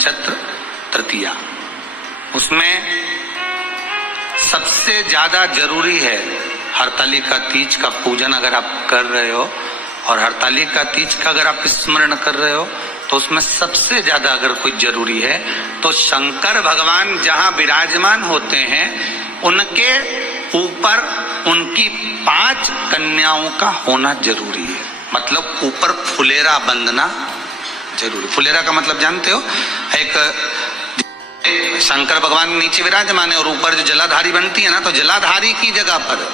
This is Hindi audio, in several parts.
नक्षत्र तृतीया, उसमें सबसे ज्यादा जरूरी है हरतालिका तीज का पूजन अगर आप कर रहे हो, और हरतालिका तीज का अगर आप स्मरण कर रहे हो, तो उसमें सबसे ज्यादा अगर कोई जरूरी है तो शंकर भगवान जहां विराजमान होते हैं उनके ऊपर उनकी 5 कन्याओं का होना जरूरी है। मतलब ऊपर फुलेरा बंधना जरूरी। फुलेरा का मतलब जानते हो, एक शंकर भगवान नीचे विराजमान है और ऊपर जो जलाधारी बनती है ना, तो जलाधारी की जगह पर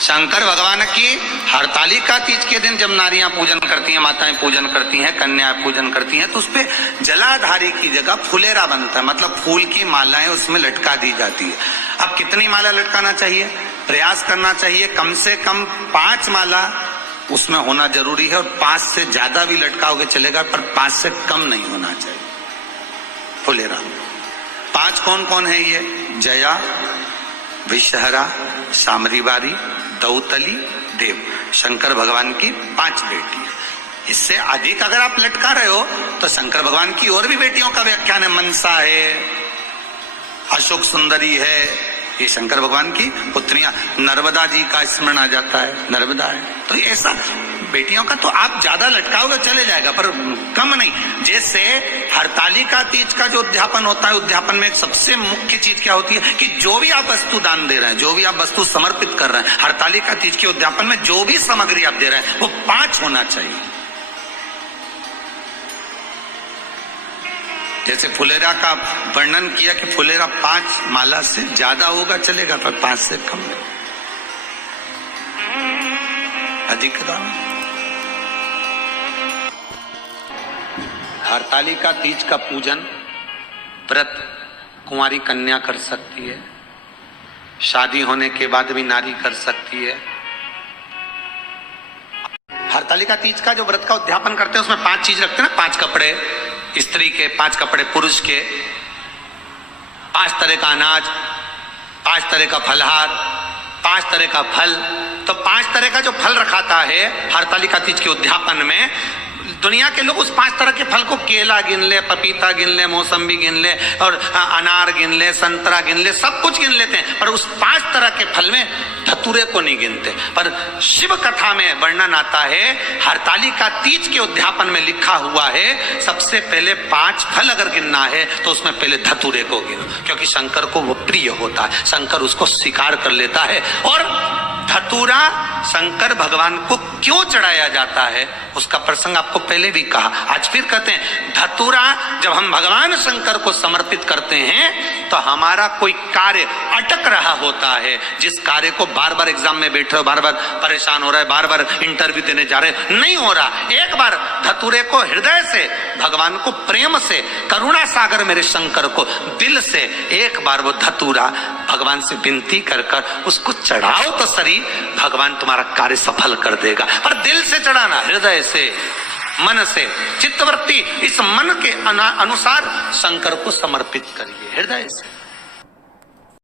शंकर भगवान की हरतालिका तीज के दिन जब नारियां पूजन करती हैं, माताएं पूजन करती हैं, कन्याएं पूजन करती हैं, तो उसपे जलाधारी की जगह फुलेरा बनता है। मतलब फूल की मालाएं उसमें लटका दी जाती है। अब कितनी माला लटकाना चाहिए? प्रयास करना चाहिए कम से कम 5 माला उसमें होना जरूरी है, और 5 से ज्यादा भी लटकाओगे चलेगा, पर 5 से कम नहीं होना चाहिए फुलेरा। 5 कौन कौन है ये? जया, विषहरा, सामरीवारी, दौतली, देव। शंकर भगवान की 5 बेटी। इससे अधिक अगर आप लटका रहे हो तो शंकर भगवान की और भी बेटियों का व्याख्यान है। मनसा है, अशोक सुंदरी है, ये शंकर भगवान की पुत्रियां। नर्मदा जी का स्मरण आ जाता है, नर्मदा है। तो ऐसा बेटियों का तो आप ज्यादा लटकाओगे चले जाएगा, पर कम नहीं। जैसे हरतालिका तीज का जो उद्यापन होता है, उद्यापन में एक सबसे मुख्य चीज क्या होती है कि जो भी आप वस्तु दान दे रहे हैं, जो भी आप वस्तु समर्पित कर रहे हैं, हरतालिका तीज के उद्यापन में जो भी सामग्री आप दे रहे हैं वो 5 होना चाहिए। जैसे फुलेरा का वर्णन किया कि फुलेरा 5 माला से ज्यादा होगा चलेगा, पर 5 से कम नहीं, अधिक दान। हरतालिका तीज का पूजन व्रत कुंवारी कन्या कर सकती है, शादी होने के बाद भी नारी कर सकती है। हरतालिका तीज का जो व्रत का उद्यापन करते हैं उसमें 5 चीज रखते हैं ना। 5 कपड़े स्त्री के, 5 कपड़े पुरुष के, 5 तरह का अनाज, 5 तरह का फलहार, 5 तरह का फल। तो 5 तरह का जो फल रखाता है हरतालिका तीज के उद्यापन में, दुनिया के लोग उस 5 तरह के फल को केला गिन ले, पपीता गिन ले, मौसम्बी गिन ले, और अनार गिन ले, संतरा गिन ले, सब कुछ गिन लेते हैं, पर उस 5 तरह के फल में धतूरे को नहीं गिनते। पर शिव कथा में वर्णन आता है, हरतालिका तीज के उद्यापन में लिखा हुआ है सबसे पहले 5 फल अगर गिनना है तो उसमें पहले धतूरे को गिनो, क्योंकि शंकर को वो प्रिय होता है, शंकर उसको स्वीकार कर लेता है। और धतूरा शंकर भगवान को क्यों चढ़ाया जाता है उसका प्रसंग आपको पहले भी कहा, आज फिर कहते हैं। धतूरा जब हम भगवान शंकर को समर्पित करते हैं तो हमारा कोई कार्य अटक रहा होता है, जिस कार्य को बार बार एग्जाम में बैठ रहे हो, बार बार परेशान हो रहा है, बार बार इंटरव्यू देने जा रहे हो, नहीं हो रहा, एक बार धतूरे को हृदय से, भगवान को प्रेम से, करुणा सागर मेरे शंकर को दिल से एक बार वो धतूरा भगवान से विनती कर कर उसको चढ़ाओ तो सही, भगवान तुम्हारा कार्य सफल कर देगा। पर दिल से चढ़ाना, हृदय से, मन से, चित्तवृत्ति, इस मन के अनुसार शंकर को समर्पित करिए हृदय से।